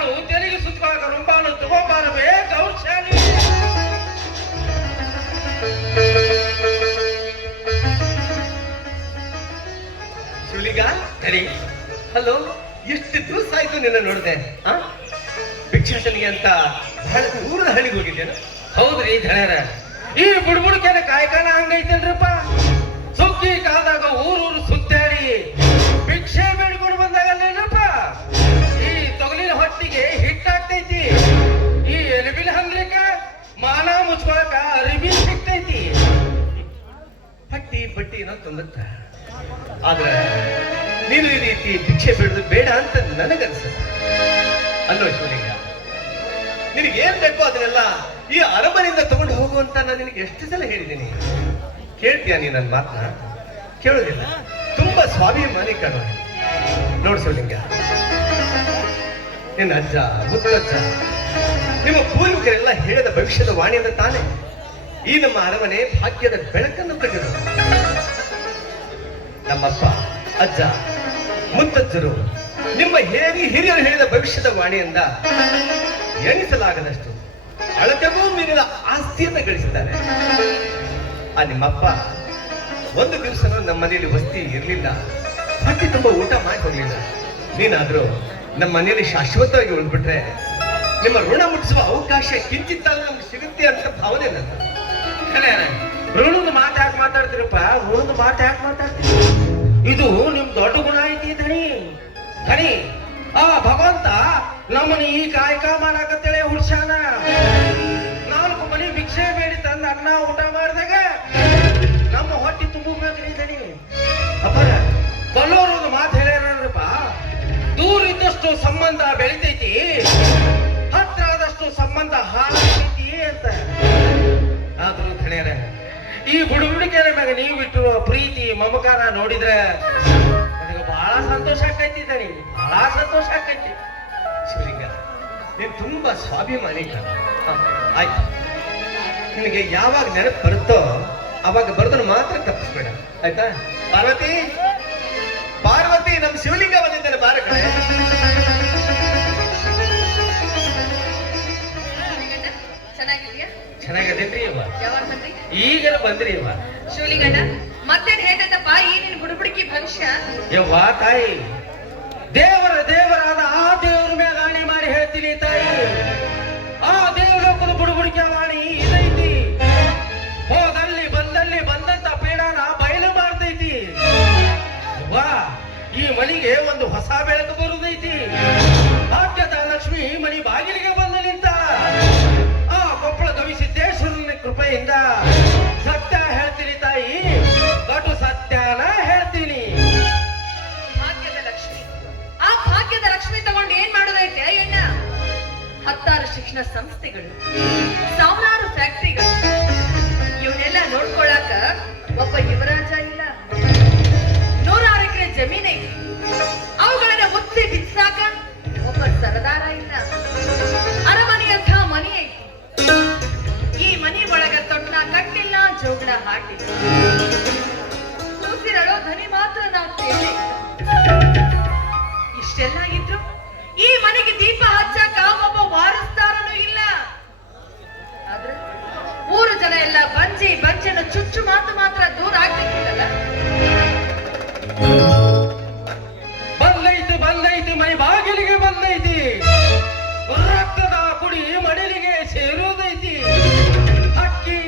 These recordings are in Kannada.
ಕಾಳು ತೆರಿಗೆ ಸುತ್ತುವಾಗ ರುಂಬಾನು ತಗೋಬಾರವೇ ಗೌರ್ಶಾಲಿ. ಶಿವಲಿಂಗ ನಡಿ. ಹಲೋ, ಎಷ್ಟು ದಿವಸ ಆಯ್ತು ನಿನ್ನ ನೋಡಿದೆ. ಭಿಕ್ಷಾಟನಿಗೆ ಅಂತ ಬಹಳ ದೂರದ ಹಳ್ಳಿಗೆ ಹೋಗಿದ್ದೇನೆ. ಹೌದ್ರಿ ಧಣ್ಯರ, ಈ ಬುಡ್ಬುಡ್ಕೆನ ಕಾಯ್ಕಾನ ಹಂಗೈತೇನ್ರಪ್ಪ. ಸುಗ್ಗಿ ಕಾದಾಗ ಊರೂರು ಸುತ್ತಾಡಿ ಭಿಕ್ಷೆ ಬೇಡ್ಕೊಂಡು ಬಂದಾಗಲ್ಲೇನಪ್ಪ ಈ ತೊಗಲಿನ ಹೊಟ್ಟಿಗೆ ಹಿಟ್ಟಾಗ್ತೈತಿ. ಈ ಎಲಬಿಲ್ ಹಂಗ್ಲಿಕ್ಕ ಮಾನ ಮುಚ್ಕೊಳಕ ಅರಿಬಿ ಸಿಗ್ತೈತಿ. ಹಟ್ಟಿ ಬಟ್ಟಿ ಏನೋ ತಂದತ್ತ. ಆದ್ರೆ ನೀನು ಈ ರೀತಿ ಭಿಕ್ಷೆ ಬೇಡದು ಬೇಡ ಅಂತ ನನಗನ್ಸುತ್ತೆ. ಅಲ್ಲೋ ಶಿವಲಿಂಗ, ನಿನಗೇನ್ ಬೇಕೋ ಅದನ್ನೆಲ್ಲ ಈ ಅರಮನೆಯಿಂದ ತಗೊಂಡು ಹೋಗುವಂತ ನಾನು ನಿನಗೆ ಎಷ್ಟು ಸಲ ಹೇಳಿದ್ದೀನಿ. ಕೇಳ್ತೀಯ ನೀ ನನ್ನ ಮಾತನ್ನ? ಕೇಳೋದಿಲ್ಲ. ತುಂಬಾ ಸ್ವಾಭಿಮಾನಿ ಕಾಣೋ. ನೋಡು ಶಿವಲಿಂಗ, ನಿನ್ನ ಅಜ್ಜ ಮುತ್ತಜ್ಜ ನಿಮ್ಮ ಪೂರ್ವಿಕರೆಲ್ಲ ಹೇಳಿದ ಭವಿಷ್ಯದ ವಾಣಿಯಿಂದ ತಾನೇ ಈ ನಮ್ಮ ಅರಮನೆ ಭಾಗ್ಯದ ಬೆಳಕನ್ನು ಕಂಡಿರು. ನಮ್ಮಪ್ಪ ಅಜ್ಜ ಮುತ್ತಜ್ಜರು ನಿಮ್ಮ ಹಿರಿಯರು ಹೇಳಿದ ಭವಿಷ್ಯದ ವಾಣಿಯಿಂದ ಎಣಿಸಲಾಗದಷ್ಟು ಅಳತೆಗೂ ಮೀರಿದ ಆಸ್ತಿಯನ್ನು ಗಳಿಸಿದ್ದಾರೆ. ಆ ನಿಮ್ಮಪ್ಪ ಒಂದು ದಿವಸ ನಮ್ಮ ಮನೆಯಲ್ಲಿ ವಸ್ತಿ ಇರಲಿಲ್ಲ, ಹೊಟ್ಟೆ ತುಂಬಾ ಊಟ ಮಾಡಿ ಹೋಗ್ಲಿಲ್ಲ. ನೀನಾದ್ರೂ ನಮ್ಮ ಮನೆಯಲ್ಲಿ ಶಾಶ್ವತವಾಗಿ ಉಳಿದ್ಬಿಟ್ರೆ ನಿಮ್ಮ ಋಣ ಮುಟ್ಟಿಸುವ ಅವಕಾಶ ಕಿಂಚಿತ್ತಾದ್ರೂ ನಮ್ಗೆ ಸಿಗುತ್ತೆ ಅಂತ ಭಾವನೆ ನನ್ನ. ಋಣದ ಮಾತು ಯಾಕೆ ಮಾತಾಡ್ತೀರಪ್ಪ? ಋಣದ ಮಾತು ಯಾಕೆ ಮಾತಾಡ್ತೀರಿ? ಇದು ನಿಮ್ ದೊಡ್ಡ ಗುಣ ಐತಿ ಧಣಿ. ಧಣಿ, ಆ ಭಗವಂತ ನಮ್ಮನ್ನ ಈ ಕಾಯಕ ಮಾಡಾಕತ್ತೇಳೆ ಹುಡ್ಸಾನ. 4 ಮನೆ ಭಿಕ್ಷೆ ಬೇಡಿ ತಂದ ಅನ್ನ ಊಟ ಮಾಡಿದಾಗ ನಮ್ಮ ಹೊಟ್ಟೆ ತುಂಬಬೇಕ್ರಿ ಧಣಿ. ಅಪ್ಪರ ಬಲ್ಲೋರು ಒಂದು ಮಾತು ಹೇಳ್ಯಾರಪ್ಪ, ದೂರ ಇದ್ದಷ್ಟು ಸಂಬಂಧ ಬೆಳಿತೈತಿ, ಹತ್ರ ಆದಷ್ಟು ಸಂಬಂಧ ಹಾಳಾಗ್ತೈತಿ ಅಂತ. ಆದ್ರೂ ಧಣಿಯರ, ಈ ಬುಡುಬುಡಿಕೆರ ಮ್ಯಾಗ ನೀವು ಇಟ್ಟಿರುವ ಪ್ರೀತಿ ಮಮಕಾರ ನೋಡಿದ್ರೆ ನನಗೆ ಬಹಳ ಸಂತೋಷ ಆಕೈತಿ ಧಣಿ, ಬಹಳ ಸಂತೋಷ ಆಕೈತಿ. ಶಿವಲಿಂಗ, ನೀನು ತುಂಬಾ ಸ್ವಾಭಿಮಾನಿ. ಆಯ್ತು, ನಿನಗೆ ಯಾವಾಗ ನೆನಪು ಬರುತ್ತೋ ಅವಾಗ ಬರೋದನ್ನು ಮಾತ್ರ ತಪ್ಪಿಸ್ಬೇಡ, ಆಯ್ತಾ? ಪಾರ್ವತಿ, ಪಾರ್ವತಿ, ನಮ್ಮ ಶಿವಲಿಂಗ ಬಂದಿದ್ದೇನೆ, ಬಾರ ಕಡೆ. ಚೆನ್ನಾಗದೇನ್ರಿ ಇವ? ಈಗಲ ಬಂದ್ರಿ ಇವ? ಶಿವಲಿಂಗಣ್ಣ, ಮತ್ತೇನ್ ಹೇಳ್ತಪ್ಪ ಈ ನಿನ್ ಬುಡುಬುಡಿಕಿ ಭವಿಷ್ಯ? ಯವ್ವ ತಾಯಿ, ದೇವರಾದ ಆ ದೇವ್ರ ಮೇಲೆ ಆಣೆ ಮಾಡಿ ಹೇಳ್ತೀನಿ ತಾಯಿ. ಆ ದೇವಲೋಕದ ಬುಡುಬುಡಿಕೆ ವಾಣಿ ಇದೈತಿ. ಹೋದಲ್ಲಿ ಬಂದಂತ ಪೀಡಾನ ಬಯಲು ಮಾಡ್ತೈತಿ. ವಾ, ಈ ಮನೆಗೆ ಒಂದು ಹೊಸ ಬೆಳಕು ಬರುದೈತಿ. ಭಾಗ್ಯದ ಲಕ್ಷ್ಮಿ ಮನಿ ಬಾಗಿಲಿಗೆ ಬಂದು ನಿಂತ. ಆ ಕೊಪ್ಪಳ ಗವಿಸಿದ್ದೇಶ್ವರನ ಕೃಪೆಯಿಂದ ಸತ್ಯ ಹೇಳ್ತೀನಿ ತಾಯಿ, ಕಟು ಸತ್ಯನ ಹೇಳ್ತೀನಿ. ಭಾಗ್ಯದ ಲಕ್ಷ್ಮಿ ತಗೊಂಡು ಏನ್ ಮಾಡೋದೈತೆ ಅಣ್ಣ? 10 ಶಿಕ್ಷಣ ಸಂಸ್ಥೆಗಳು, ಸಾವಿರಾರು ಫ್ಯಾಕ್ಟರಿಗಳು, ಇವನ್ನೆಲ್ಲ ನೋಡ್ಕೊಳಕ ಒಬ್ಬ ಯುವರಾಜ ಇಲ್ಲ. 100 ಎಕರೆ ಜಮೀನೈತಿ, ಅವುಗಳನ್ನ ಮುಚ್ಚಿ ಬಿಚ್ಚಾಕ ಒಬ್ಬ ಸರದಾರ ಇಲ್ಲ. ಅರಮನೆಯಂಥ ಮನೆ ಐತಿ, ಈ ಮನೆ ಒಳಗ ತೊಟ್ಲ ಕಟ್ಟಿಲ್ಲ, ಜೋಗಳ ಹಾಕಿಲ್ಲ. ಕೂಸಿರಳೋ ಧ್ವನಿ ಮಾತ್ರ ನಾವು ಕೇಳಿ. ಇಷ್ಟೆಲ್ಲ ಇದ್ರು ಈ ಮನೆಗೆ ದೀಪ ಹಚ್ಚಾಕ ಒಬ್ಬ ವಾರಸ್ದಾರನೂ ಇಲ್ಲ. ಆದ್ರೆ ಊರು ಜನ ಎಲ್ಲ ಬಂಜೆನ ಚುಚ್ಚು ಮಾತು ಮಾತ್ರ ದೂರ ಆಗ್ಬೇಕಿಲ್ಲಲ್ಲ. ಬಂದೈತಿ ಮನೆ ಬಾಗಿಲಿಗೆ ಬಂದೈತಿ. ರಕ್ತದ ಕುಡಿ ಮಡಿಲಿಗೆ ಸೇರೋದೈತಿ. ಹಕ್ಕಿ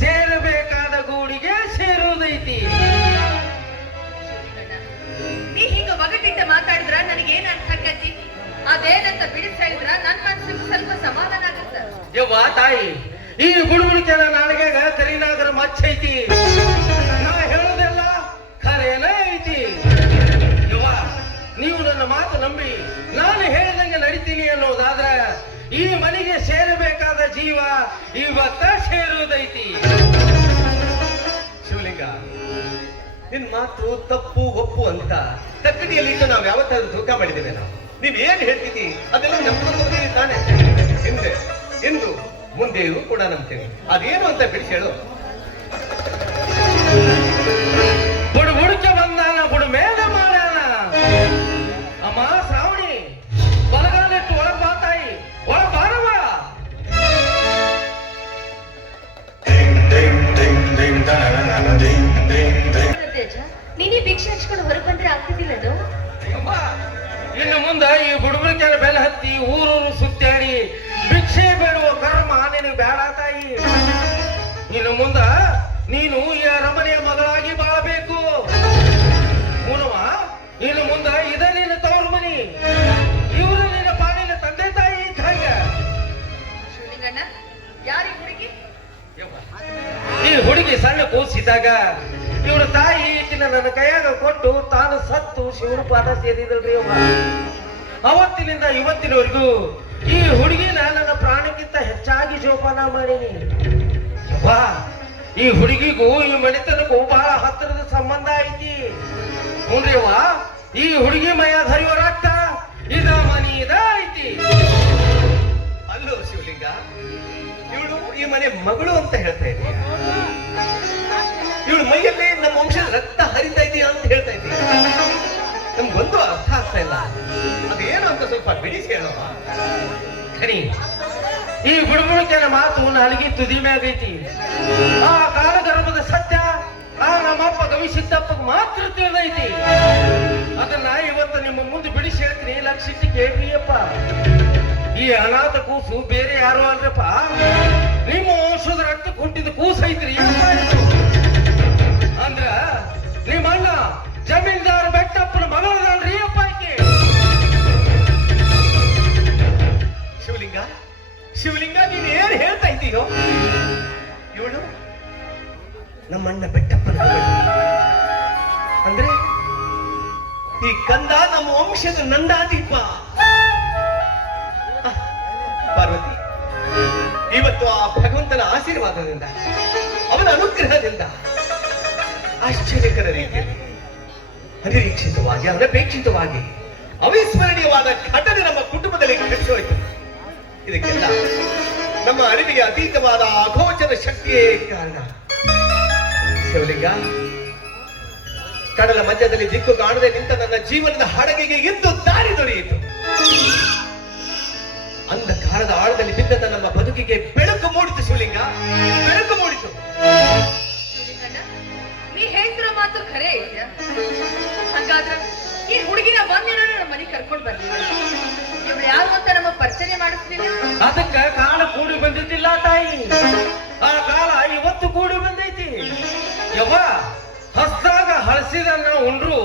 ಸೇರಬೇಕಾದ ಗೂಡಿಗೆ ಸೇರೋದೈತಿ. ನೀ ಹಿಂಗ ಒಗಟಿಟ್ಟ ಮಾತಾಡಿದ್ರ ನನಗೇನ್ ಅರ್ಥ ಆಕತಿ? ಅದೇನಂತ ಬಿಡಿಸ್ ಹೇಳಿದ್ರ ನನ್ ಮನಸ್ಸಿಗೆ ಸ್ವಲ್ಪ ಸಮಾಧಾನ ಆಗತ್ತ. ಯವ್ವ ತಾಯಿ, ಈ ಬುಡುಬುಡಿಕೆನ ನಾಳೆಗ ಕರಿನಾಗರ ಮಚ್ಚೈತಿ. ನಾ ಹೇಳೋದೆಲ್ಲ ಖರೇನ ಐತಿ. ಯವ್ವ, ನೀವು ನನ್ನ ಮಾತು ನಂಬಿ ನಾನು ಹೇಳಿದಂಗೆ ನಡಿತೀನಿ ಅನ್ನೋದಾದ್ರ ಈ ಮನೆಗೆ ಸೇರಬೇಕಾದ ಜೀವ ಇವತ್ತ ಸೇರುವುದೈತಿ. ಶಿವಲಿಂಗ, ನಿನ್ ಮಾತು ತಪ್ಪು ಒಪ್ಪು ಅಂತ ತಕ್ಕಡಿಯಲ್ಲಿಟ್ಟು ನಾವು ಯಾವತ್ತಾದ್ರೂ ಧೋಕಾ ಮಾಡಿದ್ದೇವೆ? ನೀವ್ ಏನ್ ಹೇಳ್ತೀವಿ ಅದೆಲ್ಲ ನಂಬ್ಕೊಂಡ್ಬರ್ತೀನಿ ತಾನೆ. ಹಿಂದೆ ಎಂದು ಮುಂದೆಯೂ ಕೂಡ ನಂಬ್ತೇನೆ. ಅದೇನು ಅಂತ ಬಿಡಿಸಿ ಹೇಳು. ಬುಡುಬುಡಿಕೆ ಬಂದಾನ, ಬುಡು ಮೇಲೆ ಮಾಡ್ಯಾನ. ಅಮ್ಮ ಶ್ರಾವಣಿ, ಬಲಗಾಲಿಟ್ಟು ಒಳಗ್ ಬಾತ ಇನ್ನು ಮುಂದ ಈ ಬುಡುಬರಿಕೆನ ಬೆಲೆ ಹತ್ತಿ ಊರೂರು ಸುತ್ತಾಡಿ ಭಿಕ್ಷೆ ಬೇಡುವ ಕರ್ಮ ನಿನಗೆ ಬೇಡ ತಾಯಿ. ಇನ್ನು ಮುಂದ ನೀನು ಈ ಅರಮನೆಯ ಮಗಳಾಗಿ ಬಾಳಬೇಕು. ಮೂನವ, ಇನ್ನು ಮುಂದ ಇದ ನಿನ್ನ ತವರು ಮನಿ, ಇವರು ನಿನ್ನ ಪಾಲಿನ ತಂದೆ ತಾಯಿ ಇದ್ದಾಗ. ಶಿವಲಿಂಗಣ್ಣ, ಯಾರಿ ಹುಡುಗಿ? ಈ ಹುಡುಗಿ ಸಣ್ಣ ಕೂಸಿದಾಗ ಇವರ ತಾಯಿ ಈಕಿನ ನನ್ನ ಕೈಯಾಗ ಕೊಟ್ಟು ತಾನು ಸತ್ತು ಶಿವನ ಪಾಠ ಸೇರಿದಲ್ರಿ ಅವ್ವ. ಅವತ್ತಿನಿಂದ ಇವತ್ತಿನವರೆಗೂ ಈ ಹುಡುಗಿನ ನನ್ನ ಪ್ರಾಣಕ್ಕಿಂತ ಹೆಚ್ಚಾಗಿ ಜೋಪಾನ ಮಾಡೀನಿ. ವಾ, ಈ ಹುಡುಗಿಗೂ ಈ ಮನೆತನಕ್ಕೂ ಬಹಳ ಹತ್ತಿರದ ಸಂಬಂಧ ಐತಿ. ನೋಡ್ರಿ ಅವ್ವ, ಈ ಹುಡುಗಿ ಮೈಯಾಗ ಹರಿಯೋ ರಕ್ತ ಇದ ಮನಿ ಇದ ಐತಿ. ಅಲ್ಲೋ ಶಿವಲಿಂಗ, ಇವಳು ಈ ಮನೆ ಮಗಳು ಅಂತ ಹೇಳ್ತಾ ಇದೀಯ. ಇವಳು ಮೈಯಲ್ಲಿ ನಮ್ಮ ವಂಶದ ರಕ್ತ ಹರಿತಾ ಇದೆಯಾ ಅಂತ ಹೇಳ್ತಾ ಇದೀಯ. ನಮ್ಗೊಂದು ಅರ್ಥ ಆಗ್ತಾ ಇಲ್ಲ, ಅದೇನು ಅಂತ ಸ್ವಲ್ಪ ಬಿಡಿಸಿ ಹೇಳೋಣ. ಖರಿ, ಈ ಬುಡುಬುಡುಕೆನ ಮಾತು ನಾಲಿಗೆ ತುದಿ ಮ್ಯಾಗೈತಿ. ಆ ಕಾಲಗರ್ಭದ ಸತ್ಯ ಆ ನಮ್ಮಪ್ಪ ಗವಿಸಿದ್ದಪ್ಪಗೆ ಮಾತ್ರ ತಿಳಿದೈತಿ. ಅದನ್ನ ಇವತ್ತು ನಿಮ್ಮ ಮುಂದೆ ಬಿಡಿಸಿ ಹೇಳ್ತೀನಿ, ಲಕ್ಷಿಟ್ಟು ಕೇಳ್ರಿಯಪ್ಪ. ಈ ಅನಾಥ ಕೂಸು ಬೇರೆ ಯಾರು ಅಲ್ರಪ್ಪ, ನಿಮ್ಮ ವಂಶದ ರಕ್ತ ಹುಟ್ಟಿದ ಕೂಸು ಐತ್ರಿ. ಅಂದ್ರ ನಿಮ್ಮ ಅಣ್ಣ ಜಮೀನ್ದಾರ ಬೆಟ್ಟಪ್ಪನ ಮಗಳದಲ್ರಿ ಅಪ್ಪ ಆಕೆ. ಶಿವಲಿಂಗ, ಶಿವಲಿಂಗ, ನೀನ್ ಏನ್ ಹೇಳ್ತಾ ಇದ್ದೀಯೋ? ಇವಳು ನಮ್ಮಣ್ಣ ಬೆಟ್ಟಪ್ಪನ ಮಗಳು. ಅಂದ್ರೆ ಈ ಕಂದ ನಮ್ಮ ವಂಶದ ನಂದಾದೀಪ. ಪಾರ್ವತಿ, ಇವತ್ತು ಆ ಭಗವಂತನ ಆಶೀರ್ವಾದದಿಂದ, ಅವನ ಅನುಗ್ರಹದಿಂದ ಆಶ್ಚರ್ಯಕರ ರೀತಿಯಲ್ಲಿ ಅನಿರೀಕ್ಷಿತವಾಗಿ ಅನಪೇಕ್ಷಿತವಾಗಿ ಅವಿಸ್ಮರಣೀಯವಾದ ಘಟನೆ ನಮ್ಮ ಕುಟುಂಬದಲ್ಲಿ ಘಟಿಸಿ ಹೋಯಿತು. ಇದಕ್ಕೆಲ್ಲ ನಮ್ಮ ಅರಿವಿಗೆ ಅತೀತವಾದ ಅಗೋಚರ ಶಕ್ತಿಯೇ ಕಾರಣ. ಶಿವಲಿಂಗ, ಕಡಲ ಮಧ್ಯದಲ್ಲಿ ದಿಕ್ಕು ಕಾಣದೆ ನಿಂತ ನನ್ನ ಜೀವನದ ಹಡಗಿಗೆ ಇಂದು ದಾರಿ ದೊರೆಯಿತು. ಅಂಧಕಾರದ ಆಳದಲ್ಲಿ ಬಿದ್ದಂತ ನಮ್ಮ ಬದುಕಿಗೆ ಬೆಳಕು ಮೂಡಿತು. ಶಿವಲಿಂಗ, ಬೆಳಕು ಮೂಡಿತು. ಶಿವಲಿಂಗಣ್ಣ, ನೀ ಹೇಳ್ತಿರೋ ಮಾತು ಖರೆ ಐತ್ಯಾ? ಹಂಗಾದ್ರ ಈ ಹುಡುಗಿನ ಒಂದಿನ ನಮ್ಮ ಮನೆಗೆ ಕರ್ಕೊಂಡ್ ಬರ್ಲಿಲ್ಲ, ಇವ್ರು ಯಾರು ಅಂತ ನಮ್ಮ ಪರಿಚಯ ಮಾಡಿಸ್ಲಿಲ್ಲ. ಅದಕ್ಕ ಕಾಲ ಕೂಡಿ ಬಂದಿದ್ದಿಲ್ಲ ತಾಯಿ. ಆ ಕಾಲ ಇವತ್ತು ಕೂಡಿ ಬಂದೈತಿ. ಯವ್ವ, ಹಸ್ದಾಗ ಹಳಸಿದನ್ನ ಉಂಡ್ರು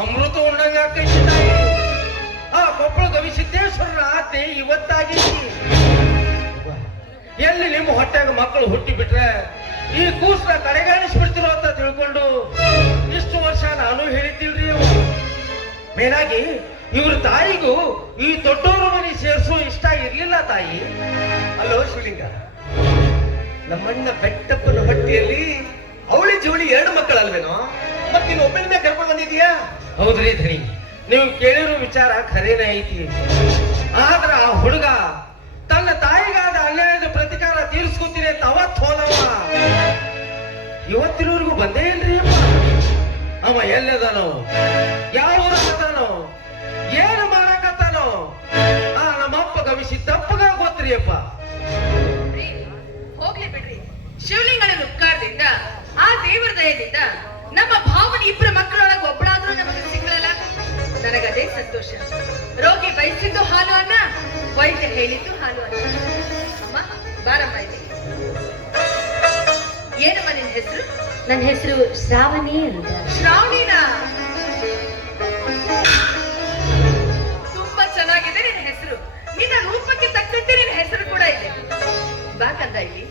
ಅಮೃತ ಉಂಡಂಗ ಆಕೈತಿ ತಾಯಿ. ಆ ಕೊಪ್ಪಳ ಗವಿಸಿದ್ದೇಶ್ವರನ ಆಜ್ಞೆ ಇವತ್ತಾಗೈತಿ. ಎಲ್ಲಿ ನಿಮ್ಮ ಹೊಟ್ಟೆಗ ಮಕ್ಕಳು ಹುಟ್ಟಿ ಬಿಟ್ರೆ ಈ ಕೂಸನ್ನ ಕಡೆಗಾಣಿಸ್ಬಿಡ್ತಿರೋ ಅಂತ ತಿಳ್ಕೊಂಡು ಇಷ್ಟು ವರ್ಷ ನಾನು ಹೇಳಿದ್ದೀವ್ರಿ. ಮೇಲಾಗಿ ಇವ್ರ ತಾಯಿಗೂ ಈ ದೊಡ್ಡವರ ಮನೆ ಸೇರಿಸೋ ಇಷ್ಟ ಇರ್ಲಿಲ್ಲ ತಾಯಿ. ಅಲ್ಲೋ ಶಿವಲಿಂಗ, ನಮ್ಮಣ್ಣ ಬೆಟ್ಟಪ್ಪನ ಹೊಟ್ಟೆಯಲ್ಲಿ ಅವಳಿ ಜೋಳಿ 2 ಮಕ್ಕಳಲ್ವೇನೋ? ಮತ್ ನೀನು ಒಬ್ಬನೇ ಕರ್ಕೊಂಡು ಬಂದಿದೀಯಾ? ಹೌದ್ರಿ ಧನಿ, ನೀವು ಕೇಳಿರೋ ವಿಚಾರ ಖರೇನೇ ಐತಿ. ಆದ್ರ ಆ ಹುಡುಗ ತನ್ನ ತಾಯಿಗಾದ ಅನ್ಯಾಯದ ಪ್ರತಿಕಾರ ತೀರಿಸ್ಕೊತೀನಿ ಅಂತ ಅವತ್ತು ಹೋದವ ಇವತ್ತಿನವರೆಗೂ ಬಂದೇ ಇಲ್ರಿ ಅಮ್ಮ. ಅವ ಎಲ್ಲದಾನೋ, ಯಾವ ಊರದಾನೋ, ಏನು ಮಾಡಕತ್ತಾನೋ ಆ ನಮ್ಮಪ್ಪ ಗವಿಸಿದ್ದಪ್ಪಗ ಗೊತ್ತ್ರಿ ಅಪ್ಪ. ಹೋಗ್ಲಿ ಬಿಡ್ರಿ. ಶಿವಲಿಂಗನ ಉಪಕಾರದಿಂದ, ಆ ದೇವರ ದಯದಿಂದ ನಮ್ಮ ಭಾವನ ಇಬ್ಬರ ಮಕ್ಕಳೊಳಗೆ ಒಬ್ಬಳಾದ್ರೂ ನಮಗೆ ಸಿಗ್ಲಲ್ಲ, ನನಗದೇ ಸಂತೋಷ. ರೋಗಿ ಬಯಸಿದ್ದು ಹಾಲು ಅನ್ನ, ವೈದ್ಯ ಹೇಳಿದ್ದು ಹಾಲು ಅನ್ನ. ಅಮ್ಮ ಬಾರಮ್ಮ ಇಲ್ಲಿ. ಏನಮ್ಮ ನಿನ್ ಹೆಸರು? ನನ್ನ ಹೆಸರು ಶ್ರಾವಣಿ ಅಂತ. ಶ್ರಾವಣಿನ? ತುಂಬಾ ಚೆನ್ನಾಗಿದೆ ನಿನ್ನ ಹೆಸರು. ನಿನ್ನ ರೂಪಕ್ಕೆ ತಕ್ಕಂತೆ ನಿನ್ನ ಹೆಸರು ಕೂಡ ಇದೆ. ಬಾ ಕಂದ ಇಲ್ಲಿ.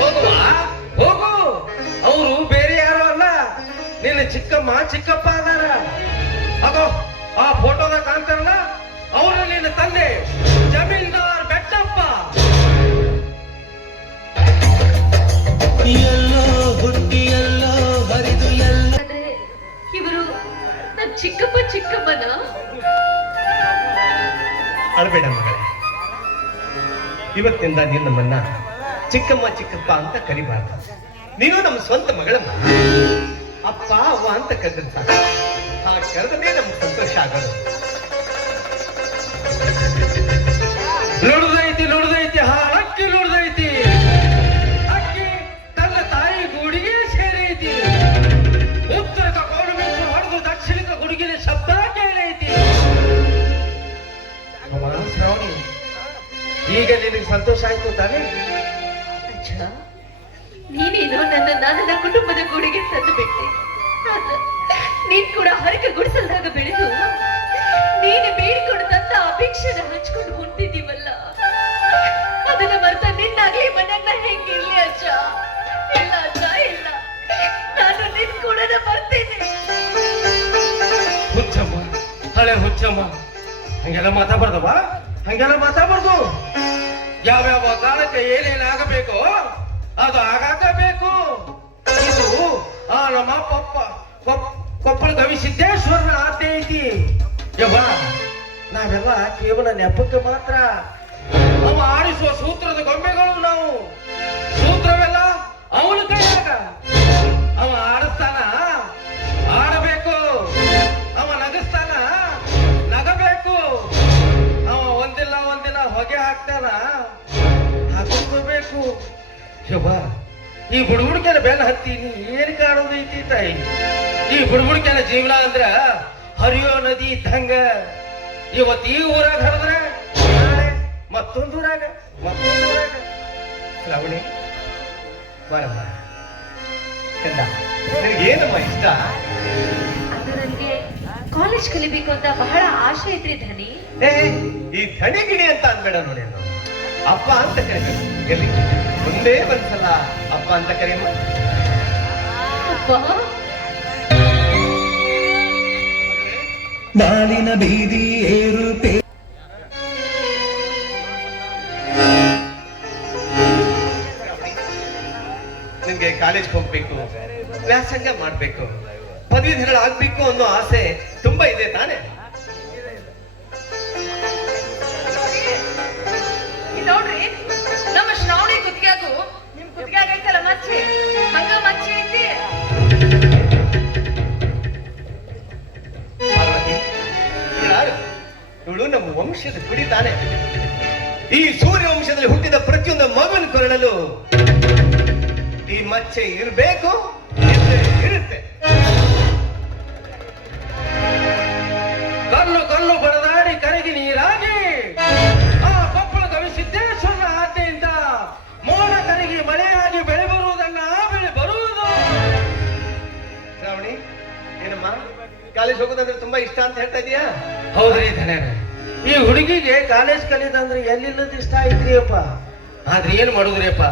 ಹೋಗುವ, ಹೋಗು. ಅವರು ಬೇರೆ ಯಾರು ಅಲ್ಲ, ನಿನ್ನ ಚಿಕ್ಕಮ್ಮ ಚಿಕ್ಕಪ್ಪ ಅದಾರ. ಆಗೋ ಆ ಫೋಟೋದಾಗ ಕಾಣ್ತಾರಲ್ಲ, ಅವರು ನಿನ್ನ ತಂದೆ ಜಮೀನ್ದಾರ್ ಬೆಟ್ಟಪ್ಪ. ಎಲ್ಲೋ ಹುಟ್ಟಿ ಎಲ್ಲೋ ಹರಿದು ಎಲ್ಲ. ಆದ್ರೆ ಇವರು ನನ್ನ ಚಿಕ್ಕಪ್ಪ ಚಿಕ್ಕಮ್ಮನ. ಅಳಬೇಡ ಮಗಳೇ, ಇವತ್ತಿಂದ ನೀನು ನಮ್ಮನ್ನ ಚಿಕ್ಕಮ್ಮ ಚಿಕ್ಕಪ್ಪ ಅಂತ ಕರಿಬಾರ್ದು. ನೀನು ನಮ್ಮ ಸ್ವಂತ ಮಗಳಮ್ಮ. ಅಪ್ಪ ಅವ್ವ ಅಂತ ಕರೆದಂತ ಆ ಕರೆದನೇ ನಮ್ಗೆ ಸಂತೋಷ ಆಗೋದು. ನುಡ್ದೈತಿ ನುಡ್ದೈತಿ ಹಾಲಕ್ಕಿ ನುಡ್ದೈತಿ. ಅಕ್ಕಿ ತನ್ನ ತಾಯಿ ಗೂಡಿಗೆ ಸೇರೈತಿ. ಉತ್ತರ ಈಗ ನಿನಗೆ ಸಂತೋಷ ಆಯ್ತು ತಾನೇ? ಅಜ್ಜ, ನೀನೇನು ನನ್ನ ಕುಟುಂಬದ ಗೋಡೆಗೆ ತಂದು ಬಿಟ್ಟೆ. ನೀನ್ ಕೂಡ ಹರಕೆ ಗುಡಿಸಲ್ದಾಗ ಬೆಳೆದು ನೀನು ಬೇಡಿಕೊಂಡು ತಂದ ಅಭಿಕ್ಷೆನ ಹಂಚ್ಕೊಂಡು ಹೊಂಟಿದ್ದೀವಲ್ಲ, ಅದನ್ನ ಮರ್ತ ನಿನ್ನಾಗ್ಲಿ ಮನೆಯನ್ನ ಹೆಂಗಿರ್ಲಿ ಅಜ್ಜ? ಇಲ್ಲ ಅಜ್ಜ, ಇಲ್ಲ, ನಾನು ನಿನ್ ಕೂಡ ಬರ್ತೇನೆ. ಹುಚ್ಚಮ್ಮ, ಹಳೆ ಹುಚ್ಚಮ್ಮ, ಹಂಗೆಲ್ಲ ಮಾತಾಡ್ಬಾರ್ದವ, ಹಂಗೆಲ್ಲ ಮಾತಾಡ್ಬಾರ್ದು. ಯಾವ್ಯಾವ ಕಾಲಕ್ಕೆ ಏನೇನಾಗಬೇಕೋ ಅದು ಆಗಾಗಬೇಕು. ಇದು ನಮ್ಮ ಕೊಪ್ಪಳ ಗವಿಸಿದ್ದೇಶ್ವರನ ಆಜ್ಞೆ ಐತಿ. ಯವ್ವ, ನಾವೆಲ್ಲ ಕೇವಲ ನೆಪಕ್ಕೆ ಮಾತ್ರ. ಅವ ಆಡಿಸುವ ಸೂತ್ರದ ಗೊಂಬೆಗಳು ನಾವು. ಸೂತ್ರವೆಲ್ಲ ಅವನ ಕೈಯಾಗ. ಅವ ಆಡಿಸ್ತಾನ, ಆಡಬೇಕು. ಅವ ನಗಸ್ತಾನ, ನಗಬೇಕು. ಅವ ಒಂದಿಲ್ಲ ಹೊಗೆ ಹಾಕ್ತಾನ, ಹಾಕೋಬೇಕು. ಯವ್ವ, ಈ ಬುಡ್ಬುಡ್ಕೆನ ಬೆನ್ನ ಹತ್ತಿ ನೀ ಏನ್ ಕಾಣೋದೈತಿ ತಾಯಿ? ಈ ಬುಡ್ಬುಡ್ಕೆನ ಜೀವನ ಅಂದ್ರ ಹರಿಯೋ ನದಿ ಇದ್ದಂಗ. ಇವತ್ತು ಈ ಊರಾಗ ಹರಿದ್ರೆ ನಾಳೆ ಮತ್ತೊಂದು ಊರಾಗ. ಶ್ರಾವಣಿ, ಬಾರಮ್ಮ. ಕಂದ, ನಿನಗೇನಮ್ಮ ಇಷ್ಟ? ಅದು ನನಗೆ ಕಾಲೇಜ್ ಕಲಿಬೇಕು ಅಂತ ಬಹಳ ಆಸೆ ಐತ್ರಿ ಧನಿ. ಈ ಧಣಿ ಗಿಣಿ ಅಂತ ಅನ್ಬೇಡ ನೋಡಿ. ಅಪ್ಪ ಅಂತ ಕರೀಬೇಕು. ಎಲ್ಲಿ ಒಂದೇ ಒಂದ್ಸಲ ಅಪ್ಪ ಅಂತ ಕರೀಮ್ಮ. ಬಾಳಿನ ಬೀದಿ ಏರುಪೇ ನಿನ್ಗೆ ಕಾಲೇಜ್ ಹೋಗ್ಬೇಕು, ವ್ಯಾಸಂಗ ಮಾಡ್ಬೇಕು, ಪದವೀಧರಳಾಗ್ಬೇಕು ಅನ್ನೋ ಆಸೆ ತುಂಬಾ ಇದೆ ತಾನೆ? ನೋಡ್ರಿ, ನಮ್ಮ ಶ್ರಾವಣಿ ಕುತ್ತಿಗೆಗೂ ನಿಮ್ ಕುತ್ತಿಗೆಯಾಗ ಐತಲ್ಲ ಮಚ್ಚಿ, ಹಂಗ ಮಚ್ಚಿ ಐತಿ. ಪಾರ್ವತಿ, ಯಾರು ಇವಳು? ನಮ್ಮ ವಂಶದ ಕುಡಿ ತಾನೆ. ಈ ಸೂರ್ಯ ವಂಶದಲ್ಲಿ ಹುಟ್ಟಿದ ಪ್ರತಿಯೊಂದು ಮಗನ ಕೊರಳಲು ಈ ಮಚ್ಚೆ ಇರಬೇಕು, ಇರುತ್ತೆ. ಕಲ್ಲು ಬಡದಾಡಿ ಕರಗಿ ನೀರಾಗಿ ಆ ಕೊಪ್ಪಳ ಗವಿಸಿದ್ದೇಶ್ವರನ ಆಜ್ಞೆಯಿಂದ ಮೋಡ ಕರಗಿ ಮಳೆಯಾಗಿ ಬೆಳೆ ಬರುವುದು. ಶ್ರಾವಣಿ, ಏನಮ್ಮ ಕಾಲೇಜ್ ಹೋಗೋದಂದ್ರೆ ತುಂಬಾ ಇಷ್ಟ ಅಂತ ಹೇಳ್ತಾ ಇದೀಯಾ? ಹೌದ್ರಿ ಧನ್ಯರ, ಈ ಹುಡುಗಿಗೆ ಕಾಲೇಜ್ ಕಲಿಯೋದಂದ್ರೆ ಎಲ್ಲಿಲ್ಲದ ಇಷ್ಟ ಐತ್ರಿ ಅಪ್ಪ. ಆದ್ರೆ ಏನ್ ಮಾಡುದ್ರಿ ಅಪ್ಪ,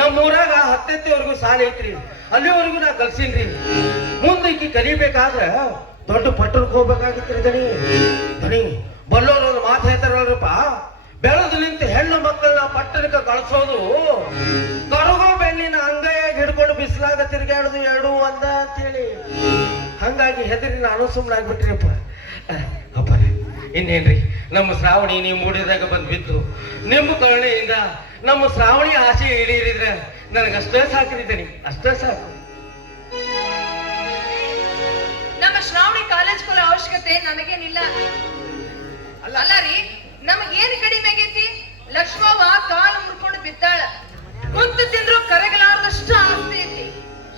ನಮ್ಮೂರಾಗ 10ನೇವರೆಗೂ ಸಾಲ ಐತ್ರಿ, ಅಲ್ಲಿವರೆಗೂ ನಾ ಕಲ್ಸಿನ್ರಿ. ಮುಂದಕ್ಕೆ ಕಲಿಬೇಕಾದ್ರ ದೊಡ್ಡ ಪಟ್ಟಣಕ್ಕೆ ಹೋಗ್ಬೇಕಾಗಿತ್ರಿ ದಣಿ. ಬಲ್ಲೋರು ಒಂದು ಮಾತು ಹೇಳ್ತಾರಲ್ರಪ್ಪ, ಬೆಳೆದು ನಿಂತು ಹೆಣ್ಣು ಮಕ್ಕಳನ್ನ ಪಟ್ಟಣಕ್ಕೆ ಕಳಿಸೋದು ಕರಗೋ ಬೆಣ್ಣಿನ ಅಂಗೈಯಾಗಿ ಹಿಡ್ಕೊಂಡು ಬಿಸಿಲಾಗ ತಿರುಗಾಡುದು ಎರಡು ಒಂದ ಅಂತೇಳಿ. ಹಂಗಾಗಿ ಹೆದರಿ ನಾನು ಸುಮ್ಮನಾಗ್ಬಿಟ್ರಿಯಪ್ಪ. ಅಪ್ಪ, ಇನ್ನೇನ್ರಿ, ನಮ್ಮ ಶ್ರಾವಣಿ ನೀವು ಮೂಡಿದಾಗ ಬಂದ್ ಬಿದ್ದು ನಿಮ್ಮ ಕರುಣೆಯಿಂದ ನಮ್ಮ ಶ್ರಾವಣಿ ಆಸೆ ಈಡೇರಿದ್ರೆ ನನಗಷ್ಟೇ ಸಾಕಿದ್ದೀನಿ, ಅಷ್ಟೇ ಸಾಕು. ನಮ್ಮ ಶ್ರಾವಣಿ ಕಾಲೇಜ್ ಕೊಡೋ ಅವಶ್ಯಕತೆ ನನಗೇನಿಲ್ಲ. ಅಲ್ಲ ರೀ, ನಮಗೇನ್ ಕಡಿಮೆ ಆಗೈತಿ? ಲಕ್ಷ್ಮವ್ವ ಕಾಲು ಮುರ್ಕೊಂಡು ಬಿದ್ದಾಳ, ಕುಂತು ತಿಂದ್ರು ಕರಗಲಾರ್ದಷ್ಟು ಆಸ್ತಿ ಐತಿ.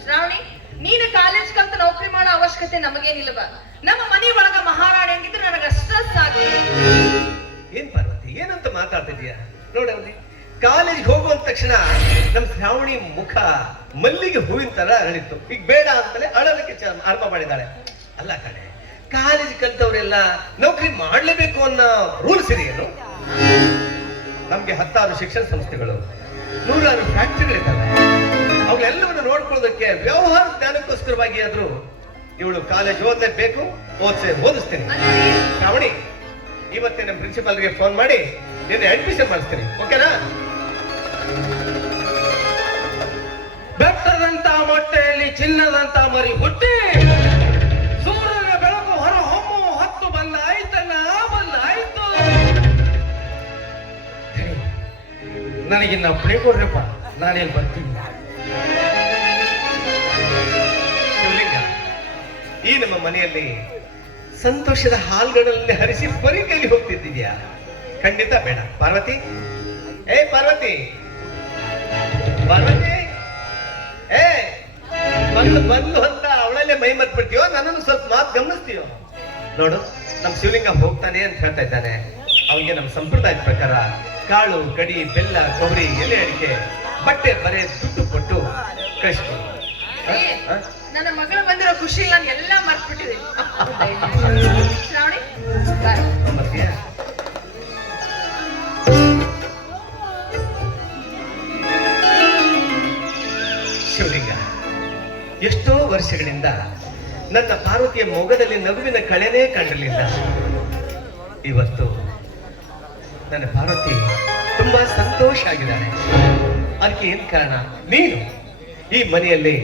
ಶ್ರಾವಣಿ, ನೀನು ಕಾಲೇಜ್ ಕಲ್ತ ನೌಕರಿ ಮಾಡೋ ಅವಶ್ಯಕತೆ ನಮಗೇನಿಲ್ಲವ. ನಮ್ಮ ಮನೆ ಒಳಗ ಮಹಾರಾಣಿ ಹಂಗಿದ್ರೆ ನನಗಷ್ಟ ಸಾಕು. ಏನ್ ಪಾರ್ವತಿ, ಏನಂತ ಮಾತಾಡ್ತಿದ್ಯಾ? ನೋಡಲ್ಲಿ ಕಾಲೇಜ್ ಹೋಗುವಂತ ತಕ್ಷಣ ನಮ್ ಶ್ರಾವಣಿ ಮುಖ ಮಲ್ಲಿಗೆ ಹೂವಿನ ತರ ಅರಳಿತ್ತು. ಈಗ ಬೇಡ ಅಂತಲೇ ಅಳಲಿಕ್ಕೆ ಆರಂಭ ಮಾಡಿದ್ದಾಳೆ. ಅಲ್ಲ ಕಣೆ, ಕಾಲೇಜ್ ಕಲ್ತವ್ರೆಲ್ಲ ನೌಕರಿ ಮಾಡ್ಲೇಬೇಕು ಅನ್ನೋ ರೂಲ್ಸ್ ಇದೆಯೇನು? ನಮ್ಗೆ 10 ಶಿಕ್ಷಣ ಸಂಸ್ಥೆಗಳು, 100 ಫ್ಯಾಕ್ಟರಿಗಳಿದ್ದಾವೆ. ಅವುಗಳೆಲ್ಲವನ್ನು ನೋಡ್ಕೊಳ್ಳೋದಕ್ಕೆ ವ್ಯವಹಾರ ಜ್ಞಾನಕ್ಕೋಸ್ಕರವಾಗಿ ಆದ್ರೂ ಇವಳು ಕಾಲೇಜ್ ಓದ್ಲೇಬೇಕು, ಓದಿಸ್ತೀನಿ. ಶ್ರಾವಣಿ, ಇವತ್ತೇ ನಮ್ಮ ಪ್ರಿನ್ಸಿಪಾಲ್ಗೆ ಫೋನ್ ಮಾಡಿ ನಿನ್ನೆ ಅಡ್ಮಿಷನ್ ಮಾಡಿಸ್ತೀನಿ, ಓಕೆನಾ? ಬೆಟ್ಟದಂತ ಮೊಟ್ಟೆಯಲ್ಲಿ ಚಿನ್ನದಂತ ಮರಿ ಹುಟ್ಟಿ ಸೂರ್ಯನ ಬೆಳಕು ಹೊರ ಹೊಮ್ಮು ಹೊತ್ತು ಬಂದಾಯ್ತಲ್ಲ, ಬಂದಾಯ್ತು. ನನಗಿನ್ನ ಪ್ಲೇ ಕೊಡ್ರಪ್ಪ, ನಾನೇನ್ ಬರ್ತೀನಿ. ಶಿವಲಿಂಗ, ಈ ನಮ್ಮ ಮನೆಯಲ್ಲಿ ಸಂತೋಷದ ಹಾಲ್ಗಳಲ್ಲಿ ಹರಿಸಿ ಬರೀ ಕೈಲಿ ಹೋಗ್ತಿದ್ಯಾ? ಖಂಡಿತ ಬೇಡ. ಪಾರ್ವತಿ, ಪಾರ್ವತಿ, ಪಾರ್ವತಿ, ಬಂದು ಅಂತ ಅವಳಲ್ಲೇ ಮೈ ಮರ್ತ್ಬಿಡ್ತೀಯೋ? ನನ್ನನ್ನು ಸ್ವಲ್ಪ ಮಾತು ಗಮನಿಸ್ತೀಯೋ? ನೋಡು, ನಮ್ ಶಿವಲಿಂಗ ಹೋಗ್ತಾನೆ ಅಂತ ಹೇಳ್ತಾ ಇದ್ದಾನೆ. ಅವನಿಗೆ ನಮ್ಮ ಸಂಪ್ರದಾಯದ ಪ್ರಕಾರ ಕಾಳು ಕಡಿ ಬೆಲ್ಲ ಕೊಬ್ಬರಿ ಎಲೆ ಅಡಿಕೆ ಬಟ್ಟೆ ಬರೆ ದುಡ್ಡು ಕೊಟ್ಟು ಕಳಿಸ್ತೀನಿ. ಏ, ನನ್ನ ಮಗಳು ಬಂದಿರೋ ಖುಷಿ ನಾನು ಎಲ್ಲ ಮರ್ತ್ಬಿಟ್ಟಿದ್ದೀನಿ. ಶ್ರಾವಣಿ ಬಾಯ್. ಮತ್ತೆ ಶಿವಲಿಂಗ, ಎಷ್ಟೋ ವರ್ಷಗಳಿಂದ ನನ್ನ ಪಾರ್ವತಿಯ ಮೊಗದಲ್ಲಿ ನಗುವಿನ ಕಳೆನೇ ಕಂಡಿರಲಿಲ್ಲ. ಇವತ್ತು ನನ್ನ ಪಾರ್ವತಿ ತುಂಬಾ ಸಂತೋಷ ಆಗಿದ್ದಾಳೆ. ಅದಕ್ಕೆ ಏನ್ ಕಾರಣ? ನೀನು ಈ ಮನೆಯಲ್ಲಿ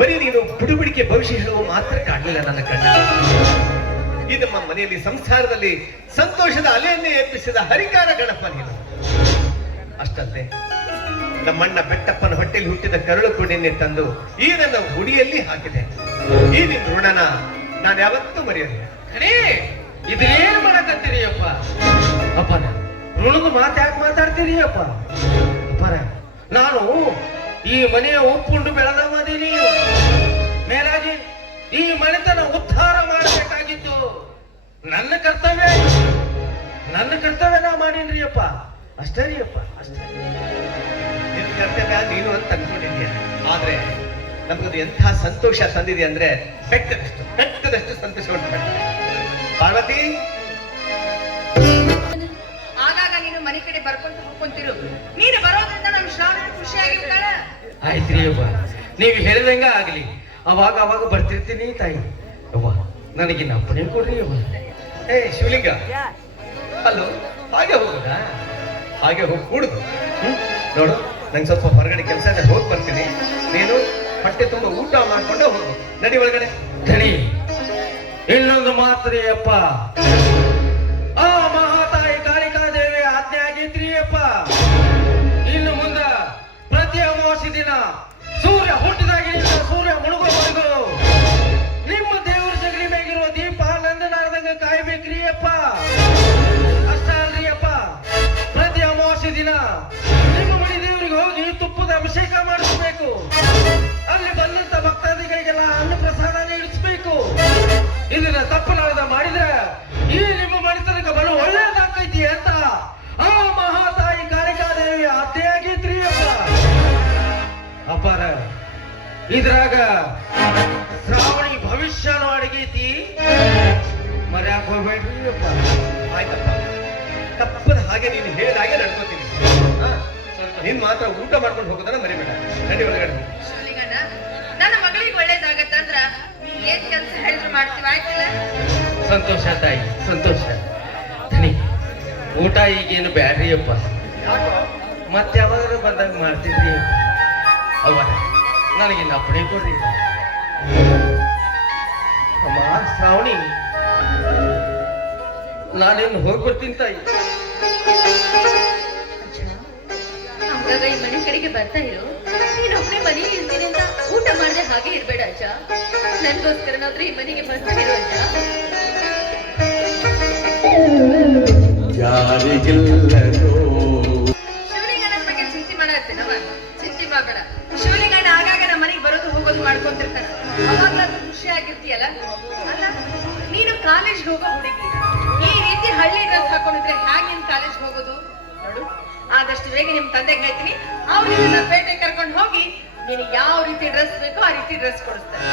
ಬರೀ ನೀನು ಬುಡುಬುಡಿಕೆ ಭವಿಷ್ಯ ಹೇಳುವ ಮಾತ್ರ ಕಾಣಲಿಲ್ಲ ನನ್ನ ಕಣ್ಣಲ್ಲಿ. ಈ ನಮ್ಮ ಮನೆಯಲ್ಲಿ ಸಂಸಾರದಲ್ಲಿ ಸಂತೋಷದ ಅಲೆಯನ್ನೇ ಎಬ್ಬಿಸಿದ ಹರಿಕಾರ ಗಣಪ ನೀನು. ಅಷ್ಟಲ್ಲದೆ ನಮ್ಮಣ್ಣ ಬೆಟ್ಟಪ್ಪನ ಹೊಟ್ಟೆಯಲ್ಲಿ ಹುಟ್ಟಿದ ಕರುಳು ಕುಡಿಯನ್ನೇ ತಂದು ಈ ನನ್ನ ಗುಡಿಯಲ್ಲಿ ಹಾಕಿದೆ. ಈ ನಿನ್ನ ಋಣನ ನಾನು ಯಾವತ್ತೂ ಮರೆಯಲಿಲ್ಲ. ಖರೇ ಇದೇನ್ ಮಾಡಕತ್ತೀರಿ ಅಪ್ಪ? ಅಪ್ಪನ ಋಣದ ಮಾತು ಯಾಕೆ ಮಾತಾಡ್ತೀರಿ ಅಪ್ಪ? ಅಪ್ಪನ ನಾನು ಈ ಮನೆಯ ಉಪ್ಪುಂಡು ಬೆಳೆದವದೀನಿ. ಮೇಲಾಗಿ ಈ ಮನೆತನ ಉದ್ಧಾರ ಮಾಡಬೇಕಾಗಿತ್ತು ನನ್ನ ಕರ್ತವ್ಯ. ನನ್ನ ಕರ್ತವ್ಯ ನಾ ಮಾಡೀನ್ರಿ ಅಪ್ಪ. ಅಷ್ಟೇ ರೀ ಅಪ್ಪ, ಅಷ್ಟೇ. ನಿನ್ನ ಕರ್ತವ್ಯ ನೀನು ಅಂತ ಅನ್ಕೊಂಡಿದ್ಯಾ. ಆದ್ರೆ ನಮಗದು ಎಂಥ ಸಂತೋಷ ತಂದಿದೆ ಅಂದ್ರೆ ಬೆಟ್ಟದಷ್ಟು ಸಂತೋಷ ಉಂಟು. ಪಾರ್ವತಿ, ಆಗಾಗ ನೀನು ಮನೆ ಕಡೆ ಬರ್ಕೊಂತ ಹೋಗ್ಕೊಂತಿರು. ನೀನು ಬರೋದ್ರಿಂದ ನಮ್ಮ ಶ್ರಾವಣ ಖುಷಿಯಾಗಿ ಇರ್ತಾಳ. ಆಯ್ತ್ರಿ ಅವ್ವ, ನೀವು ಹೇಳಿದಂಗ ಆಗ್ಲಿ. ಅವಾಗ ಅವಾಗ ಬರ್ತಿರ್ತೀನಿ ತಾಯಿ. ಅವ್ವ ನನಗಿನ್ನ ಅಪ್ಪಣೆ ಕೊಡ್ರಿ ಅವ್ವ. ಏ ಶಿವಲಿಂಗ, ಅಲ್ಲೋ ಹಾಗೆ ಹೋಗುದಾ? ಹಾಗೆ ಹೋಗಿ ಕೂಡುದು. ನೋಡು, ನಂಗೆ ಸ್ವಲ್ಪ ಹೊರಗಡೆ ಕೆಲಸ ಇದೆ, ಹೋಗಿ ಬರ್ತೀನಿ. ನೀನು ಹೊಟ್ಟೆ ತುಂಬ ಊಟ ಮಾಡ್ಕೊಂಡು ಹೋಗು. ನಡಿ ಒಳಗಡೆ. ಧಣಿ, ಇನ್ನೊಂದು ಮಾತ್ರಿ ಅಪ್ಪ. ಆ ಮಹಾತಾಯಿ ಕಾಳಿಕಾದೇವಿ ಆಜ್ಞೆ ಆಗೈತ್ರಿ ಅಪ್ಪ. ಇನ್ನು ಮುಂದ ಪ್ರತಿ ಅಮಾವಾಸ್ಯೆ ದಿನ ಸೂರ್ಯ ಹುಟ್ಟಿದಾಗಿನಿಂದ ಸೂರ್ಯ ಮುಳುಗೋವರೆಗೂ ನಿಮ್ಮ ದೇವರ ಜಗಲಿ ಮೇಗಿರುವ ದೀಪ ನಂದನಾರ್ದಂಗ ಕಾಯ್ಬೇಕ್ರಿ ಅಪ್ಪ. ಅಷ್ಟ ಅಲ್ರಿ ಅಪ್ಪ, ಪ್ರತಿ ಅಮಾವಾಸ್ಯೆ ದಿನ ನಿಮ್ಮ ಮನೆ ದೇವರಿಗೆ ಹೋಗಿ ತುಪ್ಪದ ಅಭಿಷೇಕ ಮಾಡಿಸ್ಬೇಕು. ಅಲ್ಲಿ ಬಂದಂತ ಭಕ್ತಾದಿಗಳಿಗೆಲ್ಲ ಅನ್ನ ಪ್ರಸಾದ ನೀಡಿಸ್ಬೇಕು. ಇದನ್ನ ತಪ್ಪನಾದ ಮಾಡಿದ್ರೆ ಈ ನಿಮ್ಮ ಮನೆತನಕ್ಕೆ ಬಲು ಒಳ್ಳೇದಾಕೈತಿ ಅಂತ ಆ ಮಹಾತಾಯಿ ಕಾಳಿಕಾದೇವಿ ಆಜ್ಞೆ ಆಗೈತ್ರಿ ಅಪ್ಪ. ಅಪ್ಪಾರ ಇದ್ರಾಗ ಶ್ರಾವಣಿ ಭವಿಷ್ಯನೂ ಅಡಗೈತಿ, ಮರ್ಯಾಕ್ ಹೋಗ್ಬೇಡ್ರಿ ಅಪ್ಪ. ಆಯ್ತಪ್ಪ, ತಪ್ಪದ ಹಾಗೆ ನೀನು ಹೇಳಿದ ಹಾಗೆ ನಡ್ಕೋತೀನಿ. ನೀನ್ ಮಾತ್ರ ಊಟ ಮಾಡ್ಕೊಂಡು ಹೋಗೋದನ್ನ ಮರಿಬೇಡ. ನಡಿ ಒಳಗಡೆ. ಶಿವಲಿಂಗಣ್ಣ, ನನ್ನ ಮಗಳಿಗೆ ಒಳ್ಳೇದಾಗತ್ತಂದ್ರ ನೀ ಏನ್ ಕೆಲಸ ಹೇಳಿದ್ರು ಮಾಡ್ತೀವಿ, ಆಯ್ತಿಲ್ಲ? ಸಂತೋಷ ತಾಯಿ, ಸಂತೋಷ. ಧನಿ, ಊಟ ಈಗೇನು ಬ್ಯಾಡ್ರಿ ಅಪ್ಪ. ಮತ್ತೆ ಯಾವಾಗಾದ್ರೂ ಬಂದಾಗ ಮಾಡ್ತಿದ್ರಿ ಅಪ್ಪ. ಅವಾಗ ನನಗಿನ್ನ ಅಪ್ಪಣೆ ಕೊಡ್ರಿ ಅಮ್ಮ. ಶ್ರಾವಣಿ, ನಾನೇನು ಹೋಗ್ಬಿಡ್ತೀನಿ ತಾಯಿ. ಹಂಗಾಗ ಈ ಮನೆ ಕಡೆಗೆ ಬರ್ತಾ ಇರು. ನೀನ್ ಒಬ್ಬನೇ ಮನೇಲಿ ಇರ್ತೀನಿ ಅಂತ ಊಟ ಮಾಡದೆ ಹಾಗೆ ಇರ್ಬೇಡ ಅಜ್ಜ. ನನ್ಗೋಸ್ಕರನಾದ್ರೂ ಈ ಮನೆಗೆ ಬರ್ತಾ ಇರು ಅಜ್ಜ. ಶಿವಲಿಂಗಣ್ಣನ ಬಗ್ಗೆ ಚಿಂತೆ ಮಾಡತ್ತೇನವ? ಚಿಂತೆ ಮಾಡಬೇಡ. ಶಿವಲಿಂಗಣ್ಣ ಆಗಾಗ ನಮ್ಮ ಮನೆಗೆ ಬರೋದು ಹೋಗೋದು ಮಾಡ್ಕೊಂತಿರ್ತಾನೆ. ಅವಾಗ ಖುಷಿ ಆಗಿರ್ತೀಯಲ್ಲ. ಅಲ್ಲ, ನೀನು ಕಾಲೇಜ್ಗೆ ಹೋಗೋ ಹುಡುಗಿ ಈ ರೀತಿ ಹಳ್ಳಿ ಡ್ರೆಸ್ ಹಾಕೊಂಡಿದ್ರೆ ಹ್ಯಾಗ್ ನೀನ್ ಕಾಲೇಜ್ ಹೋಗೋದು? ನೋಡು, ಆದಷ್ಟು ಬೇಗ ನಿಮ್ ತಂದೆಗೆ ಹೇಳ್ತೀನಿ, ಅವ್ರು ಪೇಟೆ ಕರ್ಕೊಂಡು ಹೋಗಿ ನೀನು ಯಾವ ರೀತಿ ಡ್ರೆಸ್ ಬೇಕೋ ಆ ರೀತಿ ಡ್ರೆಸ್ ಕೊಡಿಸ್ತಾರೆ.